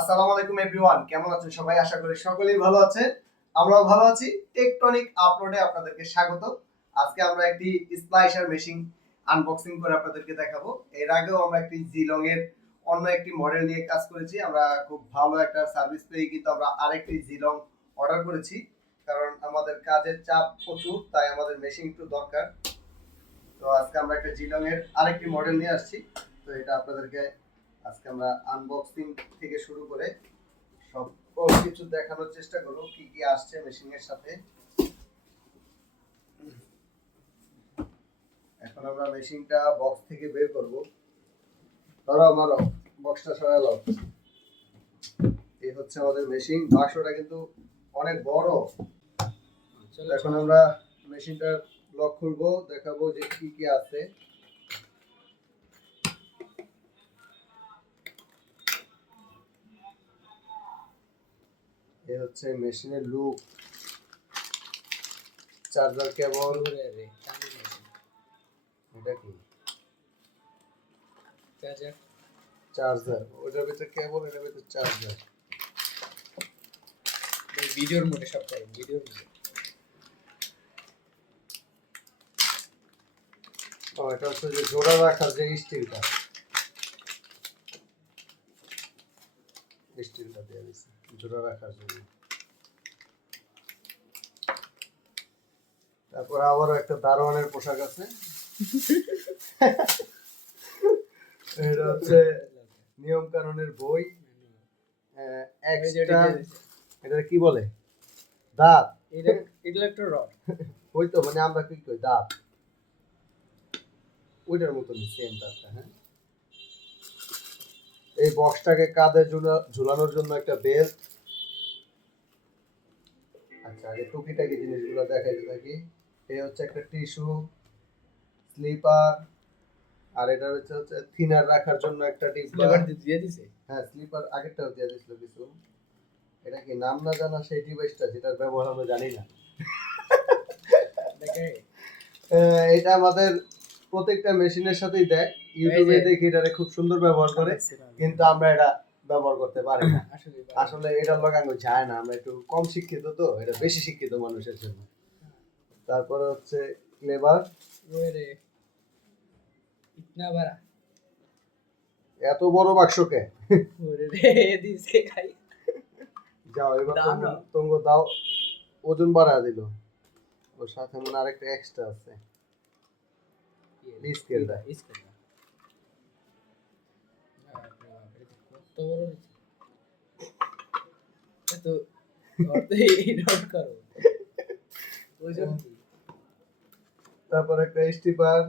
আসসালামু আলাইকুম এভরিওয়ান, কেমন আছেন সবাই? আশা করি সকলেই ভালো আছেন। আমরাও ভালো আছি। টেকটনিক আপলোডে আপনাদেরকে স্বাগত। আজকে আমরা একটি স্প্লাইসার মেশিন আনবক্সিং করে আপনাদেরকে দেখাবো। এর আগেও আমরা একটি জিলং এর অন্য একটি মডেল নিয়ে কাজ করেছি। আমরা খুব ভালো একটা সার্ভিস পেয়ে কিন্তু আমরা আরেকটি জিলং অর্ডার করেছি। কারণ আমাদের কাজের চাপ প্রচুর, তাই আমাদের মেশিন একটু দরকার। তো আজকে আমরা একটা জিলং এর আরেকটি মডেল নিয়ে আসছি। তো এটা আপনাদেরকে আজকে আমরা আনবক্সিং থেকে শুরু করে সব কিছু দেখানোর চেষ্টা করব, কি কি আসছে মেশিনের সাথে। এখন আমরা মেশিনটা বক্স থেকে বের করব। ধরো আমারও বক্সটা সরালো। এই হচ্ছে আমাদের মেশিন। বাক্সটা কিন্তু অনেক বড়। এখন আমরা মেশিনটার লক খুলবো, দেখাবো যে কি কি আছে। এই হচ্ছে মেশিনের লুক, চার্জার কেবল। এটা কি? চার্জার। ওটার ভিতরে কেবল, এটার ভিতরে চার্জার। ভিডিওর মোডে সবটাই ভিডিওর মোডে। এটা হচ্ছে যে জোড়া রাখার যে স্টিলটা দিয়ে দিচ্ছে জোড়া রাখার জন্য। তারপর আবারও একটা দারোয়ানের পোশাক আছে। এটা হচ্ছে নিয়ম কানুনের বই। এক্সট্রা এটা কি বলে? দাঁত। এটা একটা রড। ওই তো, মানে আমরা কি কই দাঁত, ওইটার মতন সেম দাঁতটা। হ্যাঁ, এই বক্সটাকে কাঁধে ঝুলানোর জন্য একটা বেল্ট। আচ্ছা, আগে টুকিটাকি জিনিসগুলো দেখাইতে থাকি। এই হচ্ছে একটা টিস্যু, স্লিপার, আর এটা হচ্ছে থিনার রাখার জন্য একটা ডিব্বা। স্লিপার দিয়ে দিছে। হ্যাঁ, স্লিপার আগেরটাও দিয়ে দিছিল কিছু। এটা কি নাম না জানা সেই ডিভাইসটা যেটার ব্যবহার আমরা জানি না। এটা আমাদের প্রত্যেকটা মেশিনের সাথেই দেয়। ইউটিউবে দেখি এটা খুব সুন্দর ব্যবহার করে, কিন্তু আমরা এটা ব্যবহার করতে পারি না। আসলে এটার লগে আমি যায় না, আমরা একটু কম শিক্ষিত, তো এটা বেশি শিক্ষিত মানুষের জন্য। তারপরে হচ্ছে লেবার। ইতনা বড়, এত বড় বাক্সকে ওরে রে দিছে খাই। যাও এবার তোমরা দাও, ওজন বাড়ায় দিল। ওর সাথে মনে আরেকটা এক্সট্রা আছে, স্কেলটা। কত বড় এত ধরতে এই নোট করো ওজন কি। তারপর একটা স্টিপার।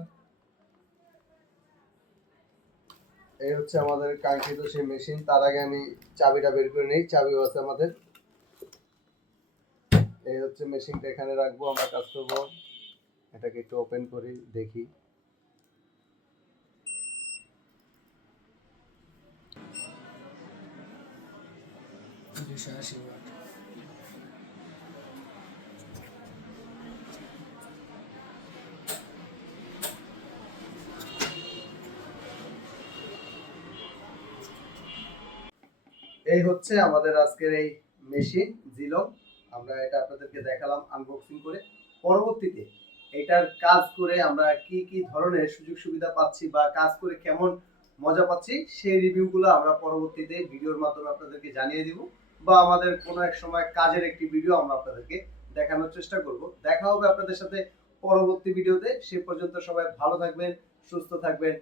এই হচ্ছে আমাদের কাঙ্ক্ষিত সেই মেশিন। তার আগে আমি চাবিটা বের করে নেই, চাবিও আছে আমাদের। এই হচ্ছে মেশিনটা, এখানে রাখবো, আমরা কাজ করবো। এটাকে একটু ওপেন করি, দেখি। এই হচ্ছে আমাদের আজকের এই মেশিন জিলং। আমরা এটা আপনাদেরকে দেখালাম আনবক্সিং করে। পরবর্তীতে এটার কাজ করে আমরা কি কি ধরনের সুযোগ সুবিধা পাচ্ছি বা কাজ করে কেমন মজা পাচ্ছি, সেই রিভিউগুলো আমরা পরবর্তীতে ভিডিওর মাধ্যমে আপনাদেরকে জানিয়ে দিব, বা আমাদের কোনো এক সময় কাজের একটি ভিডিও আমরা আপনাদেরকে দেখানোর চেষ্টা করব। দেখা হবে আপনাদের সাথে পরবর্তী ভিডিওতে। সে পর্যন্ত সবাই ভালো থাকবেন, সুস্থ থাকবেন।